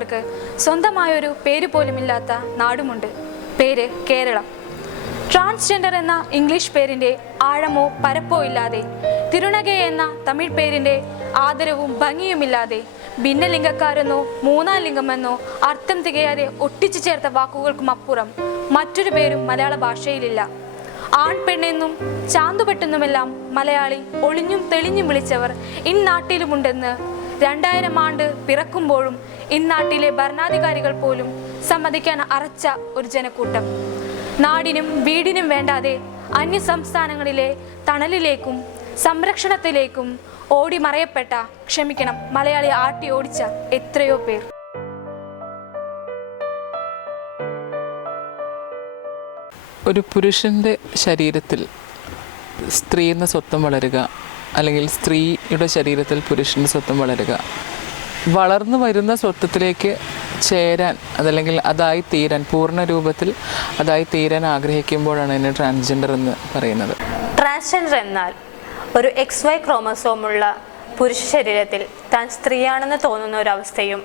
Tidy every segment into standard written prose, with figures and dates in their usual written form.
ജനിച്ചവർക്ക് സ്വന്തമായൊരു പേര് പോലുമില്ലാത്ത നാടുമുണ്ട്. പേര് കേരളം. ട്രാൻസ്ജെൻഡർ എന്ന ഇംഗ്ലീഷ് പേരിൻ്റെ ആഴമോ പരപ്പോ ഇല്ലാതെ, തിരുനഗെ എന്ന തമിഴ് പേരിൻ്റെ ആദരവും ഭംഗിയുമില്ലാതെ, ഭിന്നലിംഗക്കാരെന്നോ മൂന്നാം ലിംഗമെന്നോ അർത്ഥം തികയാതെ ഒട്ടിച്ചു ചേർത്ത വാക്കുകൾക്കും അപ്പുറം മറ്റൊരു പേരും മലയാള ഭാഷയിലില്ല. ആൺ പെണ്ണെന്നും ചാന്തുപെട്ടെന്നുമെല്ലാം മലയാളി ഒളിഞ്ഞും തെളിഞ്ഞും വിളിച്ചവർ ഇന്നാട്ടിലുമുണ്ടെന്ന് 2000 ആണ്ട് പിറക്കുമ്പോഴും ഇന്നാട്ടിലെ ഭരണാധികാരികൾ പോലും സമ്മതിക്കാൻ അറച്ച ഒരു ജനക്കൂട്ടം. നാടിനും വീടിനും വേണ്ടാതെ അന്യ സംസ്ഥാനങ്ങളിലെ തണലിലേക്കും സംരക്ഷണത്തിലേക്കും ഓടിമറയപ്പെട്ട, ക്ഷമിക്കണം, മലയാളി ആട്ടി ഓടിച്ച എത്രയോ പേർ. ഒരു പുരുഷൻ്റെ ശരീരത്തിൽ സ്ത്രീ എന്ന സ്വത്വം വളരുക, അല്ലെങ്കിൽ സ്ത്രീയുടെ ശരീരത്തിൽ പുരുഷൻ്റെ സ്വത്വം വളരുക, വളർന്നു വരുന്ന സ്വത്വത്തിലേക്ക് ചേരാൻ, അതല്ലെങ്കിൽ അതായി തീരാൻ, പൂർണ്ണ രൂപത്തിൽ അതായി തീരാൻ ആഗ്രഹിക്കുമ്പോഴാണ് ഇതിനെ ട്രാൻസ്ജെൻഡർ എന്ന് പറയുന്നത്. ട്രാൻസ്ജെൻഡർ എന്നാൽ ഒരു XY ക്രോമസോമുള്ള പുരുഷ ശരീരത്തിൽ താൻ സ്ത്രീയാണെന്ന് തോന്നുന്ന ഒരവസ്ഥയും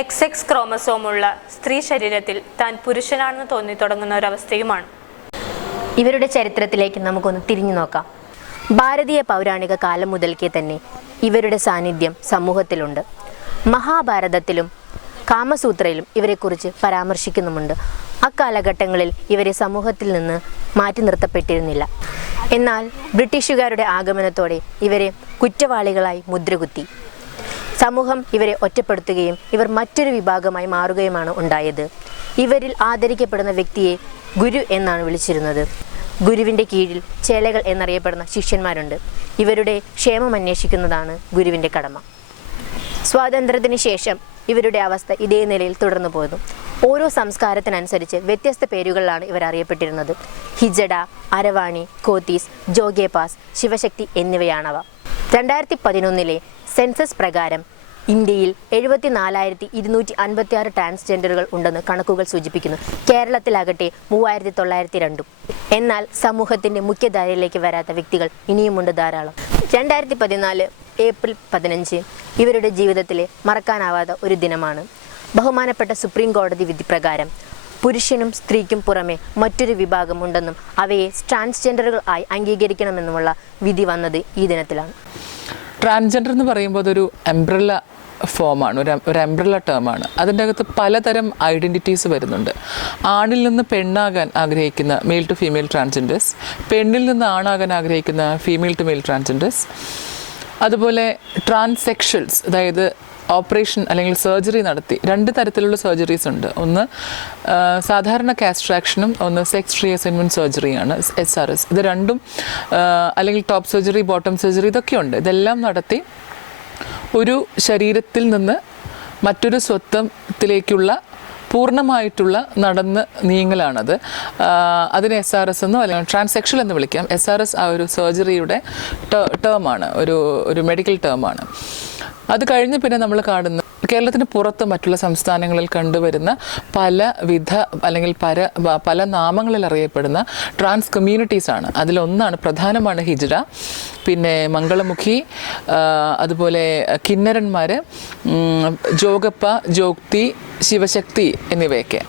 XX ക്രോമസോമുള്ള സ്ത്രീ ശരീരത്തിൽ താൻ പുരുഷനാണെന്ന് തോന്നി തുടങ്ങുന്ന ഒരവസ്ഥയുമാണ്. ഇവരുടെ ചരിത്രത്തിലേക്ക് നമുക്കൊന്ന് തിരിഞ്ഞു നോക്കാം. ഭാരതീയ പൗരാണിക കാലം മുതൽക്കേ തന്നെ ഇവരുടെ സാന്നിധ്യം സമൂഹത്തിലുണ്ട്. മഹാഭാരതത്തിലും കാമസൂത്രയിലും ഇവരെക്കുറിച്ച് പരാമർശിക്കുന്നുമുണ്ട്. അക്കാലഘട്ടങ്ങളിൽ ഇവരെ സമൂഹത്തിൽ നിന്ന് മാറ്റി നിർത്തപ്പെട്ടിരുന്നില്ല. എന്നാൽ ബ്രിട്ടീഷുകാരുടെ ആഗമനത്തോടെ ഇവരെ കുറ്റവാളികളായി മുദ്രകുത്തി. സമൂഹം ഇവരെ ഒറ്റപ്പെടുത്തുകയും ഇവർ മറ്റൊരു വിഭാഗമായി മാറുകയുമാണ് ഉണ്ടായത്. ഇവരിൽ ആദരിക്കപ്പെടുന്ന വ്യക്തിയെ ഗുരു എന്നാണ് വിളിച്ചിരുന്നത്. ഗുരുവിൻ്റെ കീഴിൽ ചേലകൾ എന്നറിയപ്പെടുന്ന ശിഷ്യന്മാരുണ്ട്. ഇവരുടെ ക്ഷേമം അന്വേഷിക്കുന്നതാണ് ഗുരുവിൻ്റെ കടമ. സ്വാതന്ത്ര്യത്തിന് ശേഷം ഇവരുടെ അവസ്ഥ ഇതേ നിലയിൽ തുടർന്നു പോന്നു. ഓരോ സംസ്കാരത്തിനനുസരിച്ച് വ്യത്യസ്ത പേരുകളിലാണ് ഇവർ അറിയപ്പെട്ടിരുന്നത്. ഹിജഡ, അരവാണി, കോത്തീസ്, ജോഗേപാസ്, ശിവശക്തി എന്നിവയാണവ. 2011 സെൻസസ് പ്രകാരം ഇന്ത്യയിൽ 74,256 ട്രാൻസ്ജെൻഡറുകൾ ഉണ്ടെന്ന് കണക്കുകൾ സൂചിപ്പിക്കുന്നു. കേരളത്തിലാകട്ടെ 3,902. എന്നാൽ സമൂഹത്തിൻ്റെ മുഖ്യധാരയിലേക്ക് വരാത്ത വ്യക്തികൾ ഇനിയുമുണ്ട് ധാരാളം. 2014 ഏപ്രിൽ 15 ഇവരുടെ ജീവിതത്തിലെ മറക്കാനാവാത്ത ഒരു ദിനമാണ്. ബഹുമാനപ്പെട്ട സുപ്രീം കോടതി വിധി പ്രകാരം പുരുഷനും സ്ത്രീക്കും പുറമെ മറ്റൊരു വിഭാഗം ഉണ്ടെന്നും അവയെ ട്രാൻസ്ജെൻഡറുകൾ ആയി അംഗീകരിക്കണമെന്നുമുള്ള വിധി വന്നത് ഈ ദിനത്തിലാണ്. ട്രാൻസ്ജെൻഡർ എന്ന് പറയുമ്പോൾ അതൊരു എംബ്രല്ല ഫോമാണ്, ഒരു എംബ്രല്ല ടേമാണ്. അതിൻ്റെ അകത്ത് പലതരം ഐഡൻറ്റിറ്റീസ് വരുന്നുണ്ട്. ആണിൽ നിന്ന് പെണ്ണാകാൻ ആഗ്രഹിക്കുന്ന മെയിൽ ടു ഫീമെയിൽ ട്രാൻസ്ജെൻഡേഴ്സ്, പെണ്ണിൽ നിന്ന് ആണാകാൻ ആഗ്രഹിക്കുന്ന ഫീമെയിൽ ടു മെയിൽ ട്രാൻസ്ജെൻഡേഴ്സ്, അതുപോലെ ട്രാൻസെക്ഷൽസ്, അതായത് ഓപ്പറേഷൻ അല്ലെങ്കിൽ സർജറി നടത്തി 2 തരത്തിലുള്ള സർജറീസ് ഉണ്ട്. ഒന്ന് സാധാരണ കാസ്ട്രാക്ഷനും ഒന്ന് സെക്സ് റീഅസൈൻമെൻറ്റ് സർജറിയാണ്, SRS. ഇത് രണ്ടും, അല്ലെങ്കിൽ ടോപ്പ് സർജറി, ബോട്ടം സർജറി, ഇതൊക്കെയുണ്ട്. ഇതെല്ലാം നടത്തി ഒരു ശരീരത്തിൽ നിന്ന് മറ്റൊരു സ്വത്വത്തിലേക്കുള്ള പൂർണ്ണമായിട്ടുള്ള നടന്ന് നീങ്ങലാണത്. അതിന് SRS എന്നോ അല്ലെങ്കിൽ ട്രാൻസെക്ഷൽ എന്ന് വിളിക്കാം. SRS ആ ഒരു സർജറിയുടെ ടേമാണ്, ഒരു മെഡിക്കൽ ടേമാണ്. അത് കഴിഞ്ഞ് പിന്നെ നമ്മൾ കാണുന്ന കേരളത്തിന് പുറത്ത് മറ്റുള്ള സംസ്ഥാനങ്ങളിൽ കണ്ടുവരുന്ന പലവിധ അല്ലെങ്കിൽ പല നാമങ്ങളിൽ അറിയപ്പെടുന്ന ട്രാൻസ് കമ്മ്യൂണിറ്റീസാണ്. അതിലൊന്നാണ്, പ്രധാനമാണ് ഹിജ്റ, പിന്നെ മംഗളമുഖി, അതുപോലെ കിന്നരന്മാർ, ജോഗപ്പ, ജോഗ്തി, ശിവശക്തി എന്നിവയൊക്കെ.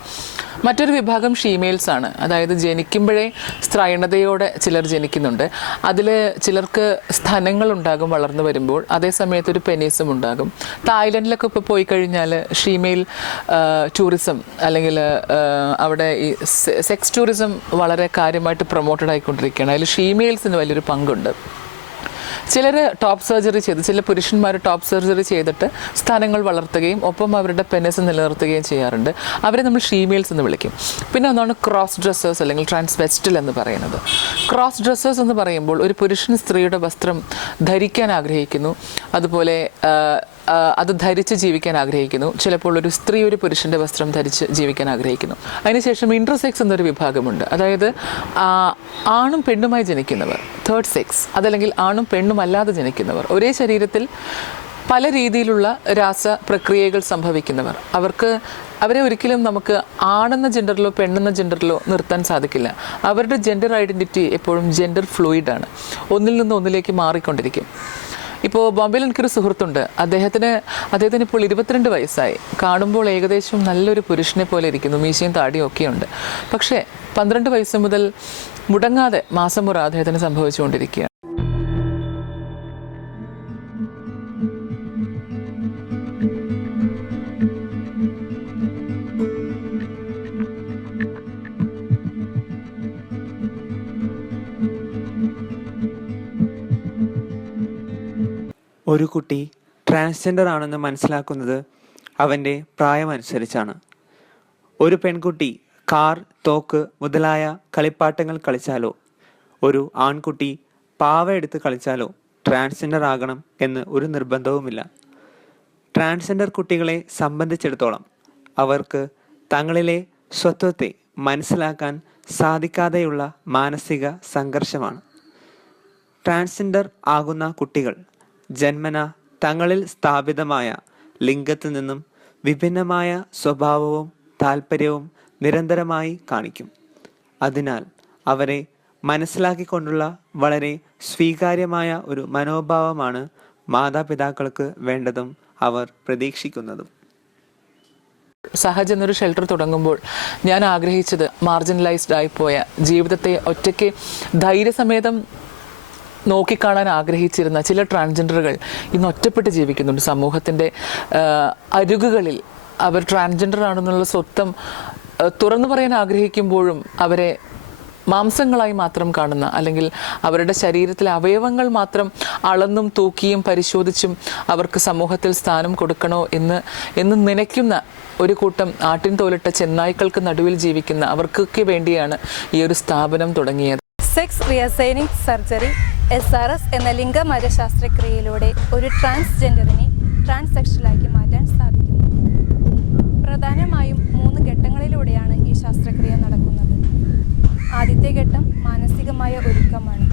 മറ്റൊരു വിഭാഗം ഷീമെയിൽസ് ആണ്. അതായത് ജനിക്കുമ്പോഴേ സ്ത്രൈണതയോടെ ചിലർ ജനിക്കുന്നുണ്ട്. അതിൽ ചിലർക്ക് സ്ഥലങ്ങളുണ്ടാകും വളർന്നു വരുമ്പോൾ, അതേസമയത്ത് ഒരു പെനീസും ഉണ്ടാകും. തായ്ലൻഡിലൊക്കെ ഇപ്പോൾ പോയി കഴിഞ്ഞാൽ ഷീമെയിൽ ടൂറിസം, അല്ലെങ്കിൽ അവിടെ ഈ സെക്സ് ടൂറിസം വളരെ കാര്യമായിട്ട് പ്രൊമോട്ടഡ് ആയിക്കൊണ്ടിരിക്കുകയാണ്. അതിൽ ഷീമെയിൽസിന് വലിയൊരു പങ്കുണ്ട്. ചിലർ ടോപ്പ് സർജറി ചെയ്ത്, ചില പുരുഷന്മാർ ടോപ്പ് സർജറി ചെയ്തിട്ട് സ്ഥാനങ്ങൾ വളർത്തുകയും ഒപ്പം അവരുടെ പെനസ് നിലനിർത്തുകയും ചെയ്യാറുണ്ട്. അവരെ നമ്മൾ ഷീമെയിൽസ് എന്ന് വിളിക്കും. പിന്നെ ഒന്നാണ് ക്രോസ് ഡ്രസ്സേഴ്സ് അല്ലെങ്കിൽ ട്രാൻസ്വെസ്റ്റിൽ എന്ന് പറയുന്നത്. ക്രോസ് ഡ്രസ്സേഴ്സ് എന്ന് പറയുമ്പോൾ ഒരു പുരുഷൻ സ്ത്രീയുടെ വസ്ത്രം ധരിക്കാൻ ആഗ്രഹിക്കുന്നു, അതുപോലെ അത് ധരിച്ച് ജീവിക്കാൻ ആഗ്രഹിക്കുന്നു. ചിലപ്പോൾ ഒരു സ്ത്രീ ഒരു പുരുഷൻ്റെ വസ്ത്രം ധരിച്ച് ജീവിക്കാൻ ആഗ്രഹിക്കുന്നു. അതിനുശേഷം ഇൻ്റർസെക്സ് എന്നൊരു വിഭാഗമുണ്ട്. അതായത് ആണും പെണ്ണുമായി ജനിക്കുന്നവർ, തേർഡ് സെക്സ്, അതല്ലെങ്കിൽ ആണും പെണ്ണും അല്ലാതെ ജനിക്കുന്നവർ, ഒരേ ശരീരത്തിൽ പല രീതിയിലുള്ള രാസ പ്രക്രിയകൾ സംഭവിക്കുന്നവർ. അവരെ ഒരിക്കലും നമുക്ക് ആണെന്ന ജെൻഡറിലോ പെണ്ണെന്ന ജെൻഡറിലോ നിർത്താൻ സാധിക്കില്ല. അവരുടെ ജെൻഡർ ഐഡൻറ്റിറ്റി എപ്പോഴും ജെൻഡർ ഫ്ലൂയിഡാണ്, ഒന്നിൽ നിന്ന് ഒന്നിലേക്ക് മാറിക്കൊണ്ടിരിക്കും. ഇപ്പോൾ ബോംബെയിൽ എനിക്കൊരു സുഹൃത്തുണ്ട്. അദ്ദേഹത്തിന് ഇപ്പോൾ 22 വയസ്സായി. കാണുമ്പോൾ ഏകദേശം നല്ലൊരു പുരുഷനെ പോലെ ഇരിക്കുന്നു, മീശയും താടിയും ഒക്കെയുണ്ട്. പക്ഷേ 12 വയസ്സ് മുതൽ മുടങ്ങാതെ മാസമുറ അദ്ദേഹത്തിന് സംഭവിച്ചുകൊണ്ടിരിക്കുകയാണ്. ഒരു കുട്ടി ട്രാൻസ്ജെൻഡർ ആണെന്ന് മനസ്സിലാക്കുന്നത് അവൻ്റെ പ്രായമനുസരിച്ചാണ്. ഒരു പെൺകുട്ടി കാർ, തോക്ക് മുതലായ കളിപ്പാട്ടങ്ങൾ കളിച്ചാലോ ഒരു ആൺകുട്ടി പാവ എടുത്ത് കളിച്ചാലോ ട്രാൻസ്ജെൻഡർ ആകണം എന്ന് ഒരു നിർബന്ധവുമില്ല. ട്രാൻസ്ജെൻഡർ കുട്ടികളെ സംബന്ധിച്ചിടത്തോളം അവർക്ക് തങ്ങളിലെ സ്വത്വത്തെ മനസ്സിലാക്കാൻ സാധിക്കാതെയുള്ള മാനസിക സംഘർഷമാണ്. ട്രാൻസ്ജെൻഡർ ആകുന്ന കുട്ടികൾ ജന്മന തങ്ങളിൽ സ്ഥാപിതമായ ലിംഗത്തിൽ നിന്നും വിഭിന്നമായ സ്വഭാവവും താല്പര്യവും നിരന്തരമായി കാണിക്കും. അതിനാൽ അവരെ മനസ്സിലാക്കിക്കൊണ്ടുള്ള വളരെ സ്വീകാര്യമായ ഒരു മനോഭാവമാണ് മാതാപിതാക്കൾക്ക് വേണ്ടതും അവർ പ്രതീക്ഷിക്കുന്നതും. സഹജ് എന്നൊരു ഷെൽട്ടർ തുടങ്ങുമ്പോൾ ഞാൻ ആഗ്രഹിച്ചത് മാർജിനലൈസ്ഡ് ആയിപ്പോയ ജീവിതത്തെ ഒറ്റയ്ക്ക് ധൈര്യസമേതം നോക്കിക്കാണാൻ ആഗ്രഹിച്ചിരുന്ന ചില ട്രാൻസ്ജെൻഡറുകൾ ഇന്ന് ഒറ്റപ്പെട്ട് ജീവിക്കുന്നുണ്ട്. സമൂഹത്തിൻ്റെ അരുകുകളിൽ അവർ ട്രാൻസ്ജെൻഡർ ആണെന്നുള്ള സ്വത്വം തുറന്നു പറയാൻ ആഗ്രഹിക്കുമ്പോഴും അവരെ മാംസങ്ങളായി മാത്രം കാണുന്ന, അല്ലെങ്കിൽ അവരുടെ ശരീരത്തിലെ അവയവങ്ങൾ മാത്രം അളന്നും തൂക്കിയും പരിശോധിച്ചും അവർക്ക് സമൂഹത്തിൽ സ്ഥാനം കൊടുക്കണോ എന്ന് നനയ്ക്കുന്ന ഒരു കൂട്ടം ആട്ടിൻ തോലിട്ട ചെന്നായ്ക്കൾക്ക് നടുവിൽ ജീവിക്കുന്ന അവർക്കൊക്കെ വേണ്ടിയാണ് ഈ ഒരു സ്ഥാപനം തുടങ്ങിയത്. സെക്സ് റിയസൈനിങ് സർജറി SRS എന്ന ലിംഗമാറ്റ ശസ്ത്രക്രിയയിലൂടെ ഒരു ട്രാൻസ്ജെൻഡറിനെ ട്രാൻസ്സെക്ഷലാക്കി മാറ്റാൻ സാധിക്കുന്നു. പ്രധാനമായും 3 ഘട്ടങ്ങളിലൂടെയാണ് ഈ ശസ്ത്രക്രിയ നടക്കുന്നത്. ആദ്യത്തെ ഘട്ടം മാനസികമായ ഒരുക്കമാണ്.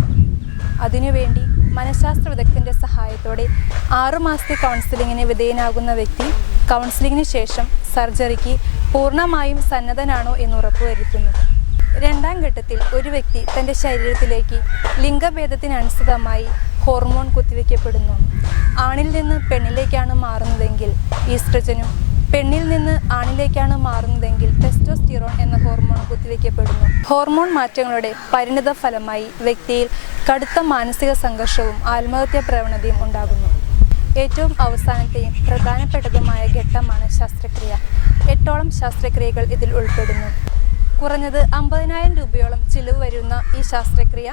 അതിനുവേണ്ടി മനഃശാസ്ത്ര വിദഗ്ധൻ്റെ സഹായത്തോടെ 6 മാസത്തെ കൗൺസിലിങ്ങിന് വിധേയനാകുന്ന വ്യക്തി കൗൺസിലിങ്ങിന് ശേഷം സർജറിക്ക് പൂർണ്ണമായും സന്നദ്ധനാണോ എന്ന് ഉറപ്പുവരുത്തുന്നു. രണ്ടാം ഘട്ടത്തിൽ ഒരു വ്യക്തി തൻ്റെ ശരീരത്തിലേക്ക് ലിംഗഭേദത്തിനനുസൃതമായി ഹോർമോൺ കുത്തിവയ്ക്കപ്പെടുന്നു. ആണിൽ നിന്ന് പെണ്ണിലേക്കാണ് മാറുന്നതെങ്കിൽ ഈസ്ട്രജനും, പെണ്ണിൽ നിന്ന് ആണിലേക്കാണ് മാറുന്നതെങ്കിൽ ടെസ്റ്റോസ്റ്റിറോൺ എന്ന ഹോർമോൺ കുത്തിവയ്ക്കപ്പെടുന്നു. ഹോർമോൺ മാറ്റങ്ങളുടെ പരിണിത ഫലമായി വ്യക്തിയിൽ കടുത്ത മാനസിക സംഘർഷവും ആത്മഹത്യാ പ്രവണതയും ഉണ്ടാകുന്നു. ഏറ്റവും അവസാനത്തെയും പ്രധാനപ്പെട്ടതുമായ ഘട്ടമാണ് ശസ്ത്രക്രിയ. 8ഓളം ശസ്ത്രക്രിയകൾ ഇതിൽ ഉൾപ്പെടുന്നു. കുറഞ്ഞത് 50,000 രൂപയോളം ചിലവ് വരുന്ന ഈ ശസ്ത്രക്രിയ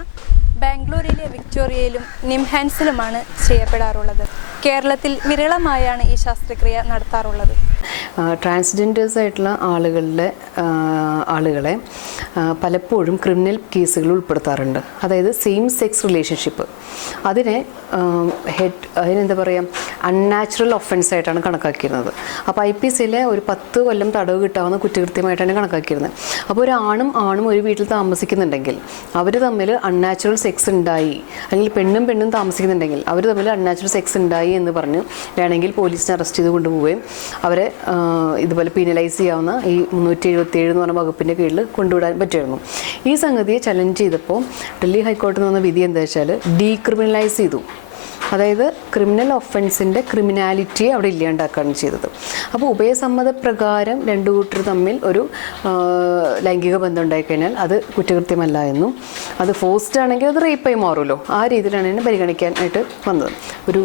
ബാംഗ്ലൂരിലെ വിക്ടോറിയയിലും നിംഹാൻസിലുമാണ് ചെയ്യപ്പെടാറുള്ളത്. കേരളത്തിൽ വിരളമായാണ് ഈ ശസ്ത്രക്രിയ നടത്താറുള്ളത്. ട്രാൻസ്ജെൻഡേഴ്സ് ആയിട്ടുള്ള ആളുകളെ പലപ്പോഴും ക്രിമിനൽ കേസുകൾ ഉൾപ്പെടുത്താറുണ്ട്. അതായത് സെയിം സെക്സ് റിലേഷൻഷിപ്പ് അതിനെന്താ പറയുക, അൺനാച്ചുറൽ ഒഫൻസ് ആയിട്ടാണ് കണക്കാക്കിയിരുന്നത്. അപ്പോൾ IPCയിലെ ഒരു 10 കൊല്ലം തടവ് കിട്ടാവുന്ന കുറ്റകൃത്യമായിട്ടാണ് കണക്കാക്കിയിരുന്നത്. അപ്പോൾ ഒരു ആണും ഒരു വീട്ടിൽ താമസിക്കുന്നുണ്ടെങ്കിൽ അവർ തമ്മിൽ അൺനാച്ചുറൽ സെക്സ് ഉണ്ടായി, അല്ലെങ്കിൽ പെണ്ണും താമസിക്കുന്നുണ്ടെങ്കിൽ അവർ തമ്മിൽ അൺനാച്ചുറൽ സെക്സ് ഉണ്ടായി എന്ന് പറഞ്ഞ് വേണമെങ്കിൽ പോലീസിനെ അറസ്റ്റ് ചെയ്ത് കൊണ്ടുപോവുകയും അവരെ ഇതുപോലെ പീനലൈസ് ചെയ്യാവുന്ന ഈ 377 എന്ന് പറഞ്ഞ വകുപ്പിൻ്റെ കീഴിൽ കൊണ്ടുവിടാൻ പറ്റുമായിരുന്നു. ഈ സംഗതിയെ ചലഞ്ച് ചെയ്തപ്പോൾ ഡൽഹി ഹൈക്കോടതിയിൽ നിന്ന് വിധി എന്താ വെച്ചാൽ ഡീക്രിമിനലൈസ് ചെയ്തു. അതായത് ക്രിമിനൽ ഒഫൻസിൻ്റെ ക്രിമിനാലിറ്റിയെ അവിടെ ഇല്ലാണ്ടാക്കുകയാണ് ചെയ്തത്. അപ്പോൾ ഉഭയസമ്മതപ്രകാരം 2 കൂട്ടർ തമ്മിൽ ഒരു ലൈംഗിക ബന്ധം ഉണ്ടായിക്കഴിഞ്ഞാൽ അത് കുറ്റകൃത്യമല്ല എന്നും, അത് ഫോഴ്സ്ഡ് ആണെങ്കിൽ അത് റേപ്പായി മാറുമല്ലോ, ആ രീതിയിലാണ് എന്നെ പരിഗണിക്കാനായിട്ട് വന്നത്. ഒരു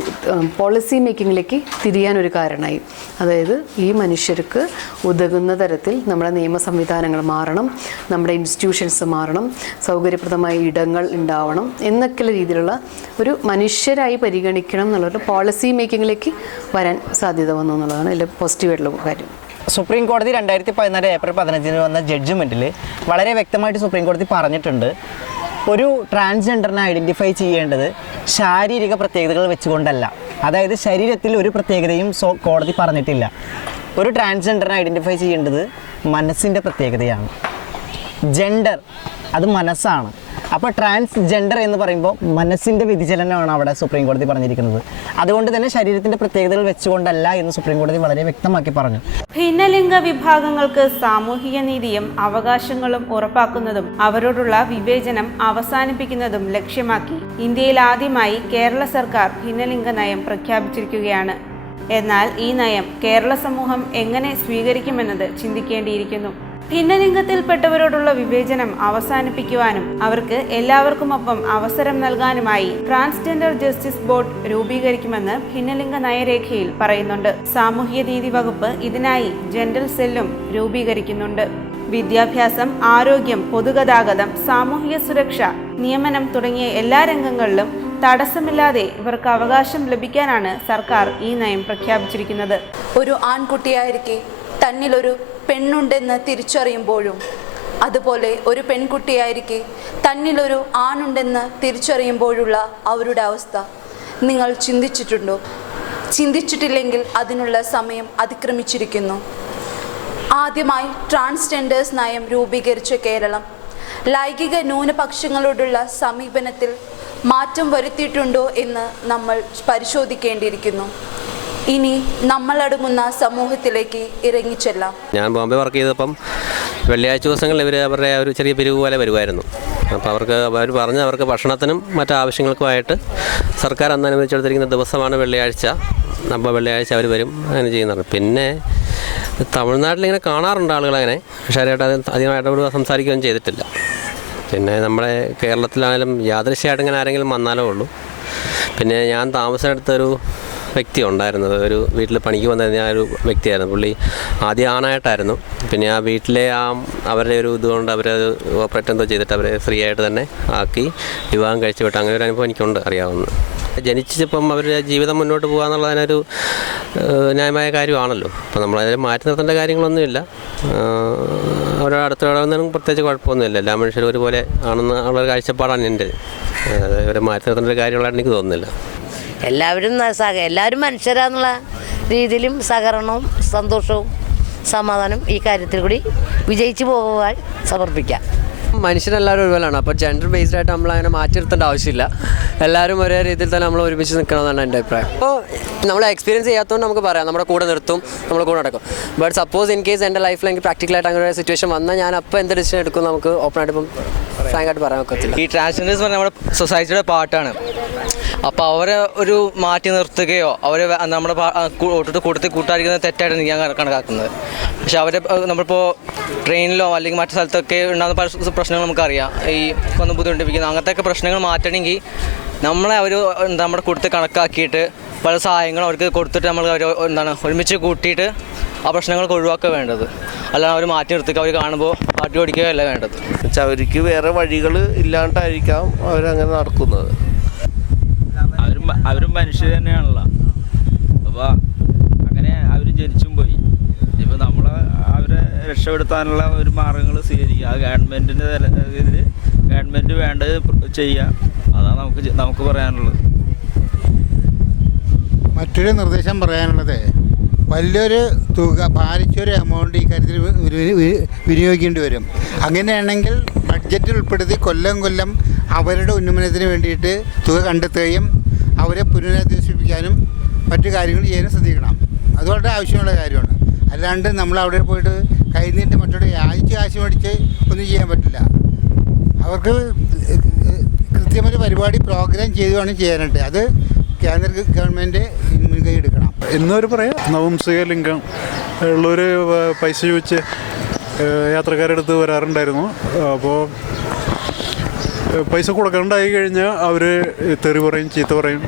പോളിസി മേക്കിങ്ങിലേക്ക് തിരിയാനൊരു കാരണമായി. അതായത് ഈ മനുഷ്യർക്ക് ഉതകുന്ന തരത്തിൽ നമ്മുടെ നിയമ സംവിധാനങ്ങൾ മാറണം, നമ്മുടെ ഇൻസ്റ്റിറ്റ്യൂഷൻസ് മാറണം, സൗകര്യപ്രദമായ ഇടങ്ങൾ ഉണ്ടാവണം എന്നൊക്കെയുള്ള രീതിയിലുള്ള ഒരു മനുഷ്യരായി പരിഗണിക്കണം എന്നുള്ളൊരു പോളിസി മേക്കിങ്ങിലേക്ക് വരാൻ സാധ്യത വന്നു എന്നുള്ളതാണ് ഇതിൽ പോസിറ്റീവായിട്ടുള്ള കാര്യം. സുപ്രീം കോടതി 2014 ഏപ്രിൽ 15 വന്ന ജഡ്ജ്മെൻറ്റിൽ വളരെ വ്യക്തമായിട്ട് സുപ്രീം കോടതി പറഞ്ഞിട്ടുണ്ട്, ഒരു ട്രാൻസ്ജെൻഡറിനെ ഐഡൻറ്റിഫൈ ചെയ്യേണ്ടത് ശാരീരിക പ്രത്യേകതകൾ വെച്ചുകൊണ്ടല്ല. അതായത് ശരീരത്തിൽ ഒരു പ്രത്യേകതയും കോടതി പറഞ്ഞിട്ടില്ല. ഒരു ട്രാൻസ്ജെൻഡറിനെ ഐഡൻറ്റിഫൈ ചെയ്യേണ്ടത് മനസ്സിൻ്റെ പ്രത്യേകതയാണ്. ജെൻഡർ അത് മനസ്സാണ്. അപ്പോൾ ട്രാൻസ്ജെൻഡർ എന്ന് പറയുമ്പോൾ മനസ്സിൻ്റെ വ്യതിചലനമാണ് അവിടെ സുപ്രീം കോടതി പറഞ്ഞിരിക്കുന്നത്. അതുകൊണ്ട് തന്നെ ശരീരത്തിൻ്റെ പ്രത്യേകതകൾ വെച്ചുകൊണ്ടല്ല എന്ന് സുപ്രീം കോടതി വളരെ വ്യക്തമാക്കി പറഞ്ഞു. ഭിന്നലിംഗ വിഭാഗങ്ങൾക്ക് സാമൂഹിക നീതിയും അവകാശങ്ങളും ഉറപ്പാക്കുന്നതും അവരോടുള്ള വിവേചനം അവസാനിപ്പിക്കുന്നതും ലക്ഷ്യമാക്കി ഇന്ത്യയിൽ ആദ്യമായി കേരള സർക്കാർ ഭിന്നലിംഗ നയം പ്രഖ്യാപിച്ചിരിക്കുകയാണ്. എന്നാൽ ഈ നയം കേരള സമൂഹം എങ്ങനെ സ്വീകരിക്കുമെന്നത് ചിന്തിക്കേണ്ടിയിരിക്കുന്നു. ഭിന്നലിംഗത്തിൽപ്പെട്ടവരോടുള്ള വിവേചനം അവസാനിപ്പിക്കുവാനും അവർക്ക് എല്ലാവർക്കുമൊപ്പം അവസരം നൽകാനുമായി ട്രാൻസ്ജെൻഡർ ജസ്റ്റിസ് ബോർഡ് രൂപീകരിക്കുമെന്ന് ഭിന്നലിംഗ നയരേഖയിൽ പറയുന്നുണ്ട്. സാമൂഹ്യ നീതി വകുപ്പ് ഇതിനായി ജെൻഡർ സെല്ലും രൂപീകരിക്കുന്നുണ്ട്. വിദ്യാഭ്യാസം, ആരോഗ്യം, പൊതുഗതാഗതം, സാമൂഹിക സുരക്ഷ, നിയമനം തുടങ്ങിയ എല്ലാ രംഗങ്ങളിലും തടസ്സമില്ലാതെ ഇവർക്ക് അവകാശം ലഭിക്കാനാണ് സർക്കാർ ഈ നയം പ്രഖ്യാപിച്ചിരിക്കുന്നത്. ഒരു ആൺകുട്ടിയായിരിക്കെ തന്നിലൊരു പെണ്ണുണ്ടെന്ന് തിരിച്ചറിയുമ്പോഴും അതുപോലെ ഒരു പെൺകുട്ടിയായിരിക്കെ തന്നിലൊരു ആണുണ്ടെന്ന് തിരിച്ചറിയുമ്പോഴുള്ള അവരുടെ അവസ്ഥ നിങ്ങൾ ചിന്തിച്ചിട്ടുണ്ടോ? ചിന്തിച്ചിട്ടില്ലെങ്കിൽ അതിനുള്ള സമയം അതിക്രമിച്ചിരിക്കുന്നു. ആദ്യമായി ട്രാൻസ്ജെൻഡേഴ്സ് നയം രൂപീകരിച്ച കേരളം ലൈംഗിക ന്യൂനപക്ഷങ്ങളോടുള്ള സമീപനത്തിൽ മാറ്റം വരുത്തിയിട്ടുണ്ടോ എന്ന് നമ്മൾ പരിശോധിക്കേണ്ടിയിരിക്കുന്നു. ഇനി നമ്മളടങ്ങുന്ന സമൂഹത്തിലേക്ക് ഇറങ്ങിച്ചെല്ലാം. ഞാൻ ബോംബെ വർക്ക് ചെയ്തപ്പം വെള്ളിയാഴ്ച ദിവസങ്ങളിൽ ഇവർ അവരുടെ ഒരു ചെറിയ പിരിവ് പോലെ വരുമായിരുന്നു. അപ്പോൾ അവർ പറഞ്ഞ് അവർക്ക് ഭക്ഷണത്തിനും മറ്റാവശ്യങ്ങൾക്കുമായിട്ട് സർക്കാർ അന്ന് അനുവദിച്ചെടുത്തിരിക്കുന്ന ദിവസമാണ് വെള്ളിയാഴ്ച. അപ്പോൾ വെള്ളിയാഴ്ച അവർ വരും, അങ്ങനെ ചെയ്യുന്നുണ്ട്. പിന്നെ തമിഴ്നാട്ടിലിങ്ങനെ കാണാറുണ്ട് ആളുകളങ്ങനെ, പക്ഷേ അവരായിട്ട് അധികമായിട്ട് സംസാരിക്കുകയൊന്നും ചെയ്തിട്ടില്ല. പിന്നെ നമ്മുടെ കേരളത്തിലാണെങ്കിലും യാദൃശ്യമായിട്ട് ഇങ്ങനെ ആരെങ്കിലും വന്നാലേ ഉള്ളൂ. പിന്നെ ഞാൻ താമസമെടുത്തൊരു വ്യക്തി ഉണ്ടായിരുന്നത്, ഒരു വീട്ടിൽ പണിക്ക് വന്നിരുന്ന ഒരു വ്യക്തിയായിരുന്നു. പുള്ളി ആദ്യം ആണായിട്ടായിരുന്നു. പിന്നെ ആ വീട്ടിലെ അവരുടെ ഒരു ഇതുകൊണ്ട് അവരത് ഓപ്പറേറ്റ് എന്തോ ചെയ്തിട്ട് അവരെ ഫ്രീ ആയിട്ട് തന്നെ ആക്കി വിവാഹം കഴിച്ചു വിട്ട് അങ്ങനെ ഒരു അനുഭവം എനിക്കുണ്ട്, അറിയാവുന്നത്. ജനിച്ചപ്പം അവരുടെ ജീവിതം മുന്നോട്ട് പോകുക എന്നുള്ളതിനൊരു ന്യായമായ കാര്യമാണല്ലോ. അപ്പോൾ നമ്മളതിനെ മാറ്റി നിർത്തേണ്ട കാര്യങ്ങളൊന്നുമില്ല. അവരുടെ അടുത്തൊന്നും പ്രത്യേകിച്ച് കുഴപ്പമൊന്നുമില്ല. എല്ലാ മനുഷ്യരും ഒരുപോലെ ആണെന്ന് ഉള്ള കാഴ്ചപ്പാടാണ് എൻ്റെ. ഇവരെ മാറ്റി നിർത്തേണ്ട ഒരു കാര്യമുള്ളതായിട്ട് എനിക്ക് തോന്നുന്നില്ല. എല്ലാവരും മനുഷ്യരാന്നുള്ള രീതിയിലും സഹകരണവും സന്തോഷവും സമാധാനവും ഈ കാര്യത്തിൽ കൂടി വിജയിച്ചു പോകുവാൻ സമർപ്പിക്കാം. മനുഷ്യരെല്ലാവരും ഒരുപോലെയാണ്. അപ്പോൾ ജെൻഡർ ബേസ്ഡ് ആയിട്ട് നമ്മളങ്ങനെ മാറ്റി നിർത്തേണ്ട ആവശ്യമില്ല. എല്ലാവരും ഒരേ രീതിയിൽ തന്നെ നമ്മൾ ഒരുമിച്ച് നിൽക്കണമെന്നാണ് എൻ്റെ അഭിപ്രായം. അപ്പോൾ നമ്മൾ എക്സ്പീരിയൻസ് ചെയ്യാത്തതുകൊണ്ട് നമുക്ക് പറയാം, നമ്മുടെ കൂടെ നിർത്തും, നമ്മുടെ കൂടെ നടക്കും. ബട്ട് സപ്പോസ് ഇൻ കേസ് എൻ്റെ ലൈഫിൽ എനിക്ക് പ്രാക്ടിക്കലായിട്ട് അങ്ങനെ ഒരു സിറ്റുവേഷൻ വന്നാൽ ഞാൻ അപ്പോൾ എന്ത് ഡിസിഷൻ എടുക്കും നമുക്ക് ഓപ്പണായിട്ട് ഇപ്പം ഫ്രാങ്കായിട്ട് പറയാൻ ഒക്കത്തില്ല. ഈ ട്രാൻസ്ജെൻഡേഴ്സ് പറഞ്ഞാൽ നമ്മുടെ സൊസൈറ്റിയുടെ പാർട്ടാണ്. അപ്പോൾ അവരെ ഒരു മാറ്റി നിർത്തുകയോ അവരെ നമ്മുടെ കൂട്ടത്തിൽ കൂട്ടായിരിക്കുന്നത് തെറ്റായിട്ടാണ് ഞാൻ കണക്കാക്കുന്നത്. പക്ഷെ അവരെ നമ്മളിപ്പോൾ ട്രെയിനിലോ അല്ലെങ്കിൽ മറ്റു സ്ഥലത്തൊക്കെ ഉണ്ടാകുന്ന പല പ്രശ്നങ്ങൾ നമുക്കറിയാം. ഈ വന്ന് ബുദ്ധിമുട്ടിപ്പിക്കുന്ന അങ്ങനത്തെയൊക്കെ പ്രശ്നങ്ങൾ മാറ്റണമെങ്കിൽ നമ്മളെ അവർ നമ്മുടെ കൂട്ടത്തിൽ കണക്കാക്കിയിട്ട് പല സഹായങ്ങളും അവർക്ക് കൊടുത്തിട്ട് നമ്മൾ ഒരുമിച്ച് കൂട്ടിയിട്ട് ആ പ്രശ്നങ്ങൾക്ക് ഒഴിവാക്കുക വേണ്ടത്. അല്ലാതെ അവർ മാറ്റി നിർത്തുക, അവർ കാണുമ്പോൾ പാട്ടി ഓടിക്കുകയല്ല വേണ്ടത്. അവർക്ക് വേറെ വഴികൾ ഇല്ലാണ്ടായിരിക്കാം അവരങ്ങനെ നടക്കുന്നത്. അവരും മനുഷ്യർ തന്നെയാണല്ലോ. അപ്പോൾ അങ്ങനെ അവർ ജനിച്ചും പോയി. ഇപ്പോൾ നമ്മൾ അവരെ രക്ഷപ്പെടുത്താനുള്ള ഒരു മാർഗ്ഗങ്ങൾ സ്വീകരിക്കുക. അത് ഗവൺമെൻറ്റിൻ്റെ ഇതിൽ ഗവൺമെൻറ് വേണ്ടത് ചെയ്യുക. അതാണ് നമുക്ക് പറയാനുള്ളത്. മറ്റൊരു നിർദ്ദേശം പറയാനുള്ളത്, വലിയൊരു തുക ഭാരിച്ചൊരു എമൗണ്ട് ഈ കാര്യത്തിൽ വിനിയോഗിക്കേണ്ടി വരും. അങ്ങനെയാണെങ്കിൽ ബഡ്ജറ്റിൽ ഉൾപ്പെടുത്തി കൊല്ലം അവരുടെ ഉന്നമനത്തിന് വേണ്ടിയിട്ട് തുക കണ്ടെത്തുകയും അവരെ പുനരധിവസിപ്പിക്കാനും മറ്റു കാര്യങ്ങൾ ചെയ്യാനും ശ്രദ്ധിക്കണം. അത് വളരെ ആവശ്യമുള്ള കാര്യമാണ്. അല്ലാണ്ട് നമ്മൾ അവിടെ പോയിട്ട് കൈനീട്ട് മറ്റൊരു യാചിച്ച് കാശ് മേടിച്ച് ഒന്നും ചെയ്യാൻ പറ്റില്ല. അവർക്ക് കൃത്യമായ പരിപാടി പ്രോഗ്രാം ചെയ്തുമാണ് ചെയ്യാനായിട്ട്. അത് കേന്ദ്ര ഗവൺമെൻറ് മുൻകൈ എടുക്കണം. എന്നവർ പറയാം, നവംസകലിംഗം ഉള്ളവർ പൈസ ചോദിച്ച് യാത്രക്കാരെടുത്ത് വരാറുണ്ടായിരുന്നു. അപ്പോൾ പൈസ കൊടുക്കാണ്ടായി കഴിഞ്ഞാൽ അവർ തെറി പറയും, ചീത്ത പറയും,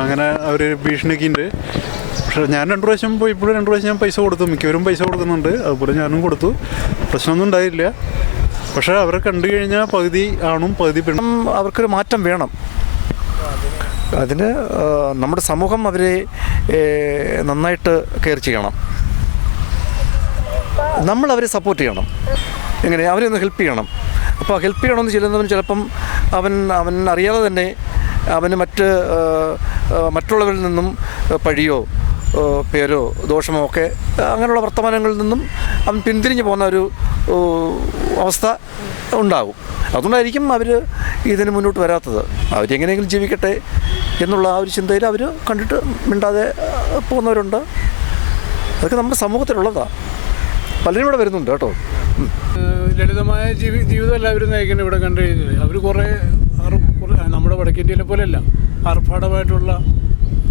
അങ്ങനെ അവർ ഭീഷണിയൊക്കെ ഉണ്ട്. പക്ഷേ ഞാൻ 2 പ്രാവശ്യം പോയി, ഇപ്പോഴും 2 പ്രാവശ്യം ഞാൻ പൈസ കൊടുത്തു. മിക്കവരും പൈസ കൊടുക്കുന്നുണ്ട്, അതുപോലെ ഞാനും കൊടുത്തു. പ്രശ്നമൊന്നും ഉണ്ടായില്ല. പക്ഷേ അവരെ കണ്ടു കഴിഞ്ഞാൽ പകുതി ആണും പകുതി പെണ്ണും. അവർക്കൊരു മാറ്റം വേണം. അതിന് നമ്മുടെ സമൂഹം അവരെ നന്നായിട്ട് കെയർ ചെയ്യണം. നമ്മൾ അവരെ സപ്പോർട്ട് ചെയ്യണം. എങ്ങനെ അവരെ ഒന്ന് ഹെൽപ്പ് ചെയ്യണം. അപ്പോൾ ഹെൽപ്പ് ചെയ്യണമെന്ന് ചെല്ലുന്നവൻ ചിലപ്പം അവൻ അറിയാതെ തന്നെ അവന് മറ്റുള്ളവരിൽ നിന്നും പഴിയോ പേരോ ദോഷമോ ഒക്കെ അങ്ങനെയുള്ള വർത്തമാനങ്ങളിൽ നിന്നും അവൻ പിന്തിരിഞ്ഞു പോകുന്ന ഒരു അവസ്ഥ ഉണ്ടാകും. അതുകൊണ്ടായിരിക്കും അവർ ഇതിന് മുന്നോട്ട് വരാത്തത്. അവരെങ്ങനെയെങ്കിലും ജീവിക്കട്ടെ എന്നുള്ള ആ ഒരു ചിന്തയിൽ അവർ കണ്ടിട്ട് മിണ്ടാതെ പോകുന്നവരുണ്ട്. അതൊക്കെ നമ്മുടെ സമൂഹത്തിലുള്ളതാണ്. പലരും ഇവിടെ വരുന്നുണ്ട് കേട്ടോ. ലളിതമായ ജീവിതം എല്ലാവരും നയിക്കുന്നത് ഇവിടെ കണ്ടു കഴിഞ്ഞാൽ അവർ കുറേ നമ്മുടെ വടക്കേ ഇന്ത്യയിലെ പോലെയല്ല ആർഭാടമായിട്ടുള്ള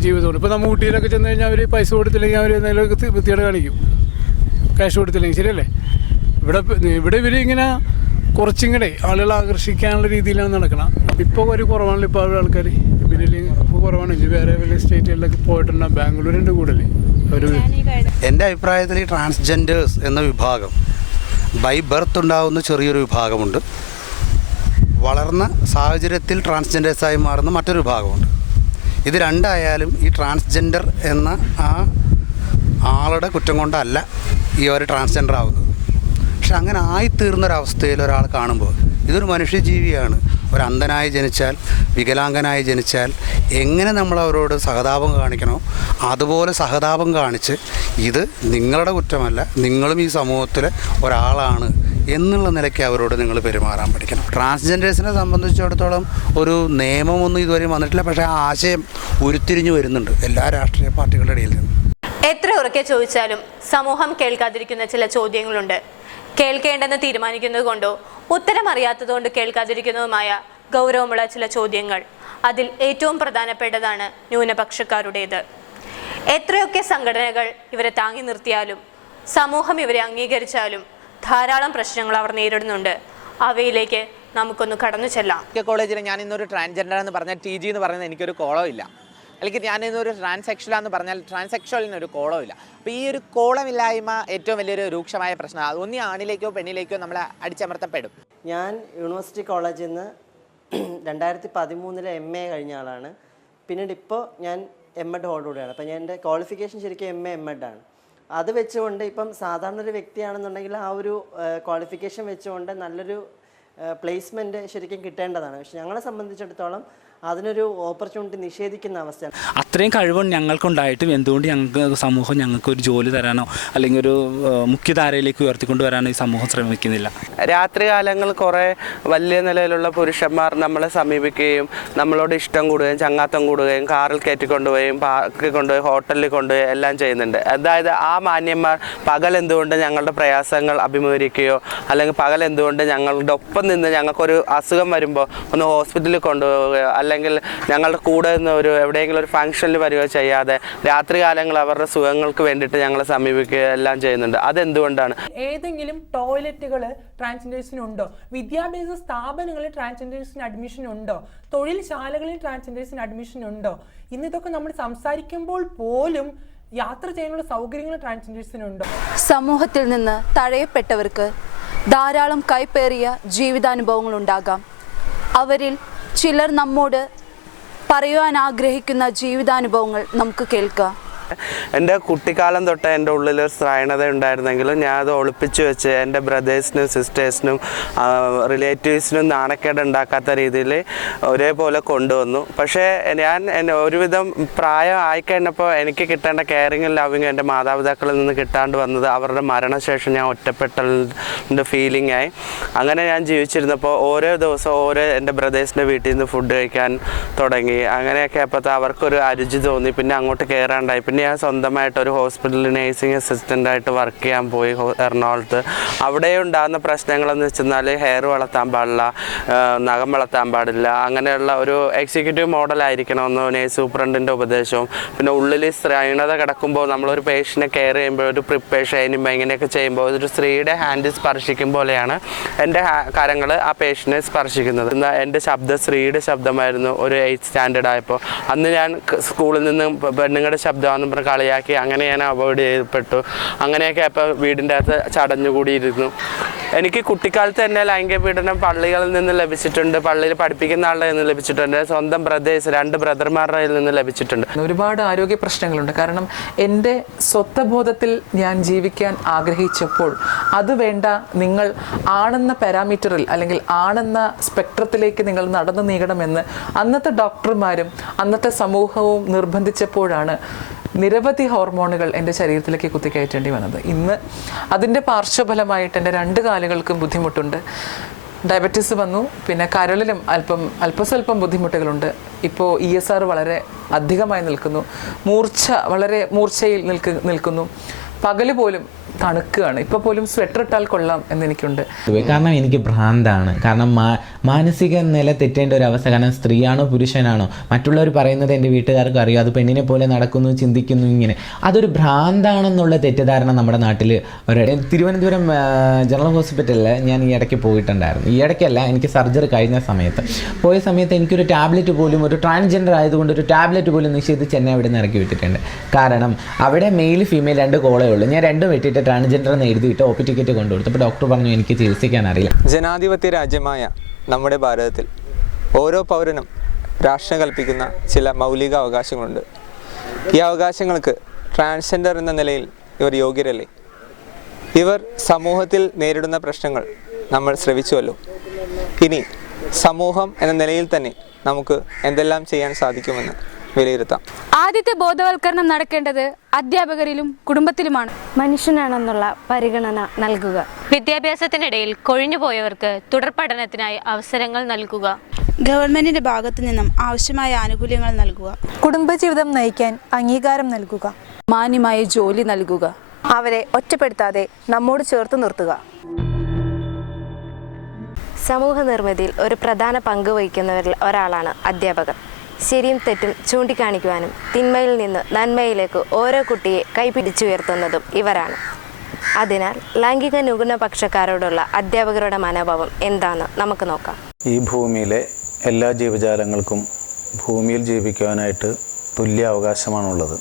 ജീവിതമാണ്. ഇപ്പോൾ നമ്മൾ ഊട്ടിയിലൊക്കെ ചെന്ന് കഴിഞ്ഞാൽ അവർ പൈസ കൊടുത്തില്ലെങ്കിൽ അവർ എന്തെങ്കിലുമൊക്കെ വൃത്തിയോടെ കാണിക്കും, ക്യാഷ് കൊടുത്തില്ലെങ്കിൽ. ശരിയല്ലേ? ഇവിടെ ഇവരിങ്ങനെ കുറച്ചിങ്ങനെ ആളുകളെ ആകർഷിക്കാനുള്ള രീതിയിലാണ് നടക്കണം. ഇപ്പോൾ ഒരു കുറവാണല്ലോ ഇപ്പോൾ അവിടെ ആൾക്കാർ. പിന്നെ ഇപ്പോൾ കുറവാണ്. വേറെ വലിയ സ്റ്റേറ്റുകളിലൊക്കെ പോയിട്ടുണ്ടാകും. ബാംഗ്ലൂരിൻ്റെ കൂടുതൽ ഒരു. എൻ്റെ അഭിപ്രായത്തിൽ ഈ ട്രാൻസ്ജെൻഡേഴ്സ് എന്ന വിഭാഗം ബൈ ബർത്ത് ഉണ്ടാകുന്ന ചെറിയൊരു വിഭാഗമുണ്ട്. വളർന്ന സാഹചര്യത്തിൽ ട്രാൻസ്ജെൻഡേഴ്സായി മാറുന്ന മറ്റൊരു വിഭാഗമുണ്ട്. ഇത് രണ്ടായാലും ഈ ട്രാൻസ്ജെൻഡർ എന്ന ആ ആളുടെ കുറ്റം കൊണ്ടല്ല ഈ ഒരു ട്രാൻസ്ജെൻഡർ ആവുന്നത്. പക്ഷെ അങ്ങനെ ആയിത്തീർന്നൊരവസ്ഥയിൽ ഒരാൾ കാണുമ്പോൾ ഇതൊരു മനുഷ്യജീവിയാണ്. ഒരു അന്ധനായി ജനിച്ചാൽ, വികലാംഗനായി ജനിച്ചാൽ എങ്ങനെ നമ്മൾ അവരോട് സഹതാപം കാണിക്കണോ അതുപോലെ സഹതാപം കാണിച്ച് ഇത് നിങ്ങളുടെ കുറ്റമല്ല, നിങ്ങളും ഈ സമൂഹത്തിലെ ഒരാളാണ് എന്നുള്ള നിലയ്ക്ക് അവരോട് നിങ്ങൾ പെരുമാറാൻ പഠിക്കണം. ട്രാൻസ്ജെൻഡേഴ്സിനെ സംബന്ധിച്ചിടത്തോളം ഒരു നിയമമൊന്നും ഇതുവരെ വന്നിട്ടില്ല. പക്ഷേ ആ ആശയം ഉരുത്തിരിഞ്ഞു വരുന്നുണ്ട് എല്ലാ രാഷ്ട്രീയ പാർട്ടികളുടെ ഇടയിൽ നിന്ന്. എത്ര ഉറക്കെ ചോദിച്ചാലും സമൂഹം കേൾക്കാതിരിക്കുന്ന ചില ചോദ്യങ്ങളുണ്ട്. കേൾക്കേണ്ടെന്ന് തീരുമാനിക്കുന്നത് കൊണ്ടോ ഉത്തരം അറിയാത്തതുകൊണ്ട് കേൾക്കാതിരിക്കുന്നതുമായ ഗൗരവമുള്ള ചില ചോദ്യങ്ങൾ. അതിൽ ഏറ്റവും പ്രധാനപ്പെട്ടതാണ് ന്യൂനപക്ഷക്കാരുടേത്. എത്രയൊക്കെ സംഘടനകൾ ഇവരെ താങ്ങി നിർത്തിയാലും സമൂഹം ഇവരെ അംഗീകരിച്ചാലും ധാരാളം പ്രശ്നങ്ങൾ അവർ നേരിടുന്നുണ്ട്. അവയിലേക്ക് നമുക്കൊന്ന് കടന്നു ചെല്ലാം. കോളേജിൽ ഞാൻ ഇന്നൊരു ട്രാൻസ്ജെൻഡർ എന്ന് പറഞ്ഞാൽ TG എന്ന് പറയുന്നത് എനിക്കൊരു കോളവും ഇല്ല. അല്ലെങ്കിൽ ഞാനിന്നൊരു ട്രാൻസെക്ഷലാന്ന് പറഞ്ഞാൽ ട്രാൻസെക്ഷലിനൊരു കോളമില്ല. അപ്പോൾ ഈ ഒരു കോളമില്ലായ്മ ഏറ്റവും വലിയൊരു രൂക്ഷമായ പ്രശ്നമാണ്. ഒന്നി ആണിലേക്കോ പെണ്ണിലേക്കോ നമ്മൾ അടിച്ചമർത്തപ്പെടും. ഞാൻ യൂണിവേഴ്സിറ്റി കോളേജിൽ നിന്ന് 2013 MA കഴിഞ്ഞ ആളാണ്. പിന്നീട് ഇപ്പോൾ ഞാൻ MEd ഹോൾഡറാണ്. അപ്പോൾ ഞാൻ എൻ്റെ ക്വാളിഫിക്കേഷൻ ശരിക്കും MA MEd ആണ്. അത് വെച്ചുകൊണ്ട് ഇപ്പം സാധാരണ ഒരു വ്യക്തിയാണെന്നുണ്ടെങ്കിൽ ആ ഒരു ക്വാളിഫിക്കേഷൻ വെച്ചുകൊണ്ട് നല്ലൊരു പ്ലേസ്മെൻറ്റ് ശരിക്കും കിട്ടേണ്ടതാണ്. പക്ഷെ ഞങ്ങളെ സംബന്ധിച്ചിടത്തോളം അതിനൊരു ഓപ്പർച്യൂണിറ്റി നിഷേധിക്കുന്ന അവസ്ഥയാണ്. അത്രയും കഴിവ് ഞങ്ങൾക്കുണ്ടായിട്ടും എന്തുകൊണ്ട് ഞങ്ങൾക്ക് സമൂഹം ഞങ്ങൾക്ക് ഒരു ജോലി തരാനോ അല്ലെങ്കിൽ ഒരു മുഖ്യധാരയിലേക്ക് ഉയർത്തിക്കൊണ്ട് വരാനോ ഈ സമൂഹം ശ്രമിക്കുന്നില്ല. രാത്രികാലങ്ങൾ കുറേ വലിയ നിലയിലുള്ള പുരുഷന്മാർ നമ്മളെ സമീപിക്കുകയും നമ്മളോട് ഇഷ്ടം കൂടുകയും ചങ്ങാത്തം കൂടുകയും കാറിൽ കയറ്റിക്കൊണ്ടുപോവുകയും പാർക്കിൽ കൊണ്ടുപോയി ഹോട്ടലിൽ കൊണ്ടുപോയി എല്ലാം ചെയ്യുന്നുണ്ട്. അതായത് ആ മാന്യന്മാർ പകൽ എന്തുകൊണ്ട് ഞങ്ങളുടെ പ്രയാസങ്ങൾ അഭിമുഖീകരിക്കുകയോ അല്ലെങ്കിൽ പകൽ എന്തുകൊണ്ട് ഞങ്ങളുടെ ഒപ്പം നിന്ന് ഞങ്ങൾക്കൊരു അസുഖം വരുമ്പോൾ ഒന്ന് ഹോസ്പിറ്റലിൽ കൊണ്ടുപോവുകയോ അല്ലെങ്കിൽ ഞങ്ങളുടെ കൂടെ നിന്ന് എവിടെയെങ്കിലും ഒരു ഫംഗ്ഷനിൽ വരികയോ ചെയ്യാതെ രാത്രികാലങ്ങൾ അവരുടെ സുഖങ്ങൾക്ക് വേണ്ടിയിട്ട് ഞങ്ങളെ സമീപിക്കുകയോ എല്ലാം ചെയ്യുന്നുണ്ട്. അതെന്തുകൊണ്ടാണ്? ഏതെങ്കിലും ടോയ്ലറ്റുകൾ ട്രാൻസ്ജെൻഡേഴ്സിനുണ്ടോ? വിദ്യാഭ്യാസ സ്ഥാപനങ്ങളിൽ ട്രാൻസ്ജെൻഡേഴ്സിന് അഡ്മിഷൻ ഉണ്ടോ? തൊഴിൽ ശാലകളിൽ ട്രാൻസ്ജെൻഡേഴ്സിന് അഡ്മിഷൻ ഉണ്ടോ? ഇന്ന് ഇതൊക്കെ നമ്മൾ സംസാരിക്കുമ്പോൾ പോലും യാത്ര ചെയ്യാനുള്ള സൗകര്യങ്ങൾ ട്രാൻസ്ജെൻഡേഴ്സിനുണ്ടോ? സമൂഹത്തിൽ നിന്ന് തഴയപ്പെട്ടവർക്ക് ധാരാളം കൈപ്പേറിയ ജീവിതാനുഭവങ്ങൾ ഉണ്ടാകാം. അവരിൽ ചിലർ നമ്മോട് പറയുവാൻ ആഗ്രഹിക്കുന്ന ജീവിതാനുഭവങ്ങൾ നമുക്ക് കേൾക്കാം. എൻ്റെ കുട്ടിക്കാലം തൊട്ട് എൻ്റെ ഉള്ളിലൊരു സ്ത്രൈണത ഉണ്ടായിരുന്നെങ്കിലും ഞാൻ അത് ഒളിപ്പിച്ചു വെച്ച് എൻ്റെ ബ്രദേഴ്സിനും സിസ്റ്റേഴ്സിനും റിലേറ്റീവ്സിനും നാണക്കേട് ഉണ്ടാക്കാത്ത രീതിയിൽ ഒരേപോലെ കൊണ്ടുവന്നു. പക്ഷേ ഞാൻ ഒരുവിധം പ്രായം ആയിക്കഴിഞ്ഞപ്പോൾ എനിക്ക് കിട്ടേണ്ട കെയറിങ്ങും ലവിങ്ങും എൻ്റെ മാതാപിതാക്കളിൽ നിന്ന് കിട്ടാണ്ട് വന്നത് അവരുടെ മരണശേഷം ഞാൻ ഒറ്റപ്പെട്ടതിൻ്റെ ഫീലിംഗ് ആയി. അങ്ങനെ ഞാൻ ജീവിച്ചിരുന്നപ്പോൾ ഓരോ ദിവസവും ഓരോ എൻ്റെ ബ്രദേഴ്സിൻ്റെ വീട്ടിൽ നിന്ന് ഫുഡ് കഴിക്കാൻ തുടങ്ങി. അങ്ങനെയൊക്കെ അപ്പോൾ അവർക്കൊരു അരുചി തോന്നി. പിന്നെ അങ്ങോട്ട് കയറാണ്ടായി. പിന്നെ ഞാൻ സ്വന്തമായിട്ട് ഒരു ഹോസ്പിറ്റലിൽ നേഴ്സിംഗ് അസിസ്റ്റൻ്റായിട്ട് വർക്ക് ചെയ്യാൻ പോയി എറണാകുളത്ത്. അവിടെ ഉണ്ടാകുന്ന പ്രശ്നങ്ങളെന്ന് വെച്ചെന്നാൽ ഹെയർ വളർത്താൻ പാടില്ല, നഖം വളർത്താൻ പാടില്ല, അങ്ങനെയുള്ള ഒരു എക്സിക്യൂട്ടീവ് മോഡലായിരിക്കണമെന്ന് നേഴ്സ് സൂപ്രണ്ടിൻ്റെ ഉപദേശവും പിന്നെ ഉള്ളിൽ സ്ത്രൈണത കിടക്കുമ്പോൾ നമ്മളൊരു പേഷ്യനെ കെയർ ചെയ്യുമ്പോൾ ഒരു പ്രിപ്പറേഷൻ ചെയ്യുമ്പോൾ ഇങ്ങനെയൊക്കെ ചെയ്യുമ്പോൾ ഒരു സ്ത്രീയുടെ ഹാൻഡ് സ്പർശിക്കും പോലെയാണ് എൻ്റെ കരങ്ങൾ ആ പേഷ്യനെ സ്പർശിക്കുന്നത്. എൻ്റെ ശബ്ദം സ്ത്രീയുടെ ശബ്ദമായിരുന്നു ഒരു 8th സ്റ്റാൻഡേർഡ് ആയപ്പോൾ. അന്ന് ഞാൻ സ്കൂളിൽ നിന്ന് പെണ്ണുങ്ങളുടെ ശബ്ദമാണ് കളിയാക്കി. അങ്ങനെ ഞാൻ അവോയ്ഡ് ചെയ്യപ്പെട്ടു. അങ്ങനെയൊക്കെ അപ്പോൾ വീടിൻ്റെ അകത്ത് ചടഞ്ഞുകൂടിയിരുന്നു. എനിക്ക് കുട്ടിക്കാലത്ത് തന്നെ ലൈംഗിക പീഡനം പള്ളികളിൽ നിന്ന് ലഭിച്ചിട്ടുണ്ട്, പള്ളിയിൽ പഠിപ്പിക്കുന്ന ആളുടെ നിന്ന് ലഭിച്ചിട്ടുണ്ട്, സ്വന്തം ബ്രദേഴ്സ് 2 ബ്രദർമാരുടെ നിന്ന് ലഭിച്ചിട്ടുണ്ട്. ഒരുപാട് ആരോഗ്യ പ്രശ്നങ്ങളുണ്ട്. കാരണം എൻ്റെ സ്വത്വബോധത്തിൽ ഞാൻ ജീവിക്കാൻ ആഗ്രഹിച്ചപ്പോൾ അത് വേണ്ട, നിങ്ങൾ ആണെന്ന പാരാമീറ്ററിൽ അല്ലെങ്കിൽ ആണെന്ന സ്പെക്ട്രത്തിലേക്ക് നിങ്ങൾ നടന്നു നീങ്ങണമെന്ന് അന്നത്തെ ഡോക്ടർമാരും അന്നത്തെ സമൂഹവും നിർബന്ധിച്ചപ്പോഴാണ് നിരവധി ഹോർമോണുകൾ എൻ്റെ ശരീരത്തിലേക്ക് കുത്തിക്കയറ്റേണ്ടി വന്നത്. ഇന്ന് അതിൻ്റെ പാർശ്വഫലമായിട്ട് എൻ്റെ 2 കാലുകൾക്കും ബുദ്ധിമുട്ടുണ്ട്. ഡയബറ്റീസ് വന്നു, പിന്നെ കരളിലും അല്പസ്വല്പം ബുദ്ധിമുട്ടുകളുണ്ട്. ഇപ്പോൾ ESR വളരെ അധികമായി നിൽക്കുന്നു, വളരെ മൂർച്ചയിൽ നിൽക്കുന്നു. പകല് പോലും തണുക്കുകയാണ്. ഇപ്പോൾ പോലും സ്വെറ്റർ ഇട്ടാൽ കൊള്ളാം എന്നെനിക്കുണ്ട്. കാരണം എനിക്ക് ഭ്രാന്താണ്. കാരണം മാനസിക നില തെറ്റേണ്ട ഒരു അവസ്ഥ. കാരണം സ്ത്രീയാണോ പുരുഷനാണോ മറ്റുള്ളവർ പറയുന്നത് എൻ്റെ വീട്ടുകാർക്ക് അറിയാം, അത് പെണ്ണിനെ പോലെ നടക്കുന്നു, ചിന്തിക്കുന്നു, ഇങ്ങനെ അതൊരു ഭ്രാന്താണെന്നുള്ള തെറ്റിദ്ധാരണ നമ്മുടെ നാട്ടിൽ തിരുവനന്തപുരം ജനറൽ ഹോസ്പിറ്റലിൽ ഞാൻ ഈ ഇടയ്ക്ക് പോയിട്ടുണ്ടായിരുന്നു. ഈ ഇടയ്ക്കല്ല, എനിക്ക് സർജറി കഴിഞ്ഞ സമയത്ത് പോയ സമയത്ത് എനിക്കൊരു ടാബ്ലറ്റ് പോലും, ഒരു ട്രാൻസ്ജെൻഡർ ആയതുകൊണ്ട് ഒരു ടാബ്ലറ്റ് പോലും നിഷേധിച്ച് എന്നെ അവിടെ നിന്ന് ഇറക്കി വിട്ടിട്ടുണ്ട്. കാരണം അവിടെ മെയിൽ ഫീമെയിൽ 2 കോളേ ഉള്ളൂ. ഞാൻ 2 വെട്ടിയിട്ട് ട്രാൻസ്ജെൻഡർ എന്ന് എഴുതിയിട്ട് OP ടിക്കറ്റ് കൊണ്ടുകൊടുത്തു. അപ്പോൾ ഡോക്ടർ പറഞ്ഞു എനിക്ക് ചികിത്സിക്കാൻ അറിയില്ല. ജനാധിപത്യ രാജ്യമായ നമ്മുടെ ഭാരതത്തിൽ ഓരോ പൗരനും രാഷ്ട്രം കൽപ്പിക്കുന്ന ചില മൗലിക അവകാശങ്ങളുണ്ട്. ഈ അവകാശങ്ങൾക്ക് ട്രാൻസ്ജെൻഡർ എന്ന നിലയിൽ ഇവർ യോഗ്യരല്ലേ? ഇവർ സമൂഹത്തിൽ നേരിടുന്ന പ്രശ്നങ്ങൾ നമ്മൾ ശ്രവിച്ചുവല്ലോ. ഇനി സമൂഹം എന്ന നിലയിൽ തന്നെ നമുക്ക് എന്തെല്ലാം ചെയ്യാൻ സാധിക്കുമെന്ന് വിലയിരുത്താം. ആദ്യത്തെ ബോധവൽക്കരണം നടക്കേണ്ടത് അധ്യാപകരിലും കുടുംബത്തിലുമാണ്. മനുഷ്യനാണെന്നുള്ള പരിഗണന നൽകുക. വിദ്യാഭ്യാസത്തിനിടയിൽ കൊഴിഞ്ഞുപോയവർക്ക് തുടർ പഠനത്തിനായി അവസരങ്ങൾ നൽകുക. ഗവൺമെന്റിന്റെ ഭാഗത്തു നിന്നും ആവശ്യമായ ആനുകൂല്യങ്ങൾ നൽകുക. കുടുംബജീവിതം നയിക്കാൻ അംഗീകാരം നൽകുക. മാന്യമായ ജോലി നൽകുക. അവരെ ഒറ്റപ്പെടുത്താതെ നമ്മോട് ചേർത്ത് നിർത്തുക. സമൂഹ നിർമ്മിതിയിൽ ഒരു പ്രധാന പങ്ക് വഹിക്കുന്നവരിൽ ഒരാളാണ് അധ്യാപകർ. ശരിയും തെറ്റും ചൂണ്ടിക്കാണിക്കുവാനും തിന്മയിൽ നിന്ന് നന്മയിലേക്ക് ഓരോ കുട്ടിയെ കൈപിടിച്ചുയർത്തുന്നതും ഇവരാണ്. അതിനാൽ ലൈംഗിക ന്യൂനപക്ഷക്കാരോടുള്ള അധ്യാപകരുടെ മനോഭാവം എന്താണെന്ന് നമുക്ക് നോക്കാം. ഈ ഭൂമിയിലെ എല്ലാ ജീവജാലങ്ങൾക്കും ഭൂമിയിൽ ജീവിക്കുവാനായിട്ട് തുല്യ അവകാശമാണുള്ളത്.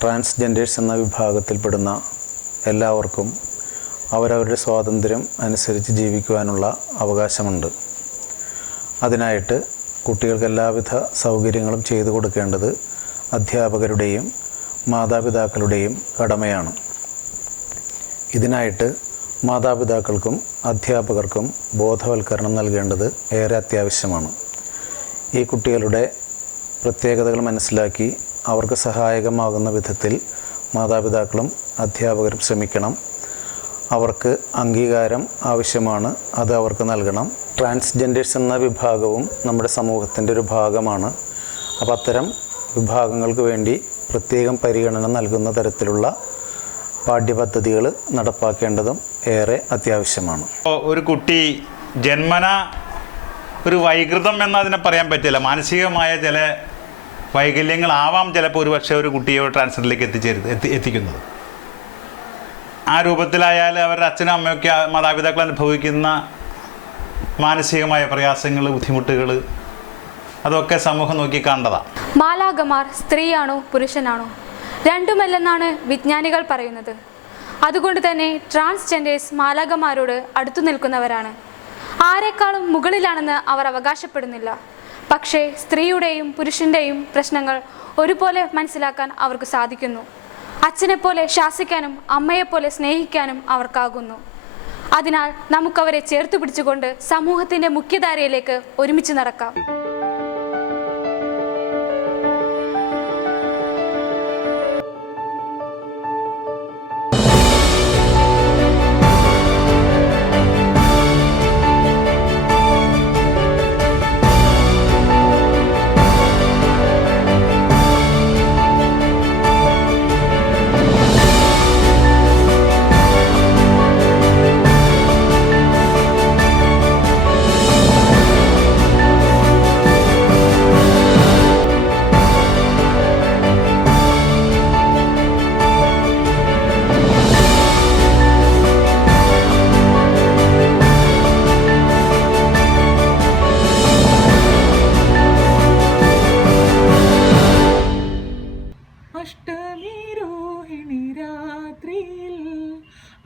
ട്രാൻസ്ജെൻഡേഴ്സ് എന്ന വിഭാഗത്തിൽപ്പെടുന്ന എല്ലാവർക്കും അവരവരുടെ സ്വാതന്ത്ര്യം അനുസരിച്ച് ജീവിക്കുവാനുള്ള അവകാശമുണ്ട്. അതിനായിട്ട് കുട്ടികൾക്ക് എല്ലാവിധ സൗകര്യങ്ങളും ചെയ്തു കൊടുക്കേണ്ടത് അധ്യാപകരുടെയും മാതാപിതാക്കളുടെയും കടമയാണ്. ഇതിനായിട്ട് മാതാപിതാക്കൾക്കും അധ്യാപകർക്കും ബോധവൽക്കരണം നൽകേണ്ടത് ഏറെ അത്യാവശ്യമാണ്. ഈ കുട്ടികളുടെ പ്രത്യേകതകൾ മനസ്സിലാക്കി അവർക്ക് സഹായകമാകുന്ന വിധത്തിൽ മാതാപിതാക്കളും അധ്യാപകരും ശ്രമിക്കണം. അവർക്ക് അംഗീകാരം ആവശ്യമാണ്, അത് അവർക്ക് നൽകണം. ട്രാൻസ്ജെൻഡേഴ്സ് എന്ന വിഭാഗവും നമ്മുടെ സമൂഹത്തിൻ്റെ ഒരു ഭാഗമാണ്. അപ്പോൾ അത്തരം വിഭാഗങ്ങൾക്ക് വേണ്ടി പ്രത്യേകം പരിഗണന നൽകുന്ന തരത്തിലുള്ള പാഠ്യപദ്ധതികൾ നടപ്പാക്കേണ്ടതും ഏറെ അത്യാവശ്യമാണ്. ഒരു കുട്ടി ജന്മന ഒരു വൈകൃതം എന്നതിനെ പറയാൻ പറ്റില്ല. മാനസികമായ ചില വൈകല്യങ്ങളാവാം ചിലപ്പോൾ ഒരുപക്ഷെ ഒരു കുട്ടിയെ ട്രാൻസ്ജെൻഡറിലേക്ക് എത്തിക്കുന്നത്. ആ രൂപത്തിലായാൽ അവരുടെ അച്ഛനും അമ്മയൊക്കെ മാതാപിതാക്കൾ അനുഭവിക്കുന്ന മാനസികമായ പ്രയാസങ്ങൾ, ബുദ്ധിമുട്ടുകൾ, അതൊക്കെ സമൂഹം നോക്കി കണ്ടതാണ്. മാലാഖമാർ സ്ത്രീയാണോ പുരുഷനാണോ രണ്ടുമല്ലെന്നാണ് വിജ്ഞാനികൾ പറയുന്നത്. അതുകൊണ്ട് തന്നെ ട്രാൻസ്ജെൻഡേഴ്സ് മാലാഖമാരോട് അടുത്തു നിൽക്കുന്നവരാണ്. ആരെക്കാളും മുകളിലാണെന്ന് അവർ അവകാശപ്പെടുന്നില്ല. പക്ഷേ സ്ത്രീയുടെയും പുരുഷൻ്റെയും പ്രശ്നങ്ങൾ ഒരുപോലെ മനസ്സിലാക്കാൻ അവർക്ക് സാധിക്കുന്നു. അച്ഛനെപ്പോലെ ശാസിക്കാനും അമ്മയെപ്പോലെ സ്നേഹിക്കാനും അവർക്കാകുന്നു. അതിനാൽ നമുക്കവരെ ചേർത്ത് പിടിച്ചുകൊണ്ട് സമൂഹത്തിൻ്റെ മുഖ്യധാരയിലേക്ക് ഒരുമിച്ച് നടക്കാം.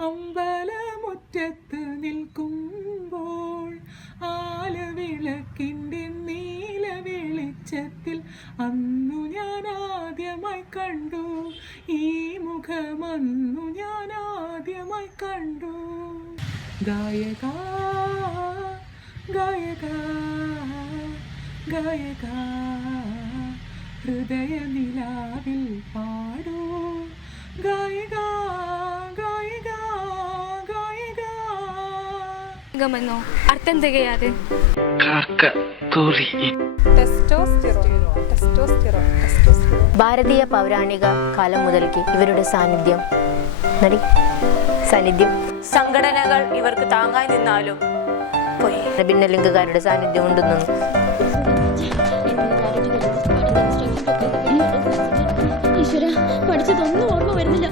അമ്പലമുറ്റത്ത് നിൽക്കുമ്പോൾ ആലവിളക്കിൻ്റെ നീല വെളിച്ചത്തിൽ അന്നു ഞാൻ ആദ്യമായി കണ്ടു, ഈ മുഖമന്നു ഞാൻ ആദ്യമായി കണ്ടു. ഗായക ഗായക ഗായക ഹൃദയ നിലാവിൽ പാടൂ, ഗായക ഗായക ഗായക. ലിംഗമെന്നോ അർത്ഥം തികയാതെ ഭാരതീയ പൗരാണിക കാലം മുതൽക്ക് ഇവരുടെ സാന്നിധ്യം സംഘടനകൾ ഇവർക്ക് താങ്ങായി നിന്നാലും ഭിന്നലിംഗക്കാരുടെ സാന്നിധ്യം ഉണ്ടെന്നും പഠിച്ചതൊന്നും ഓർമ്മ വരുന്നില്ല.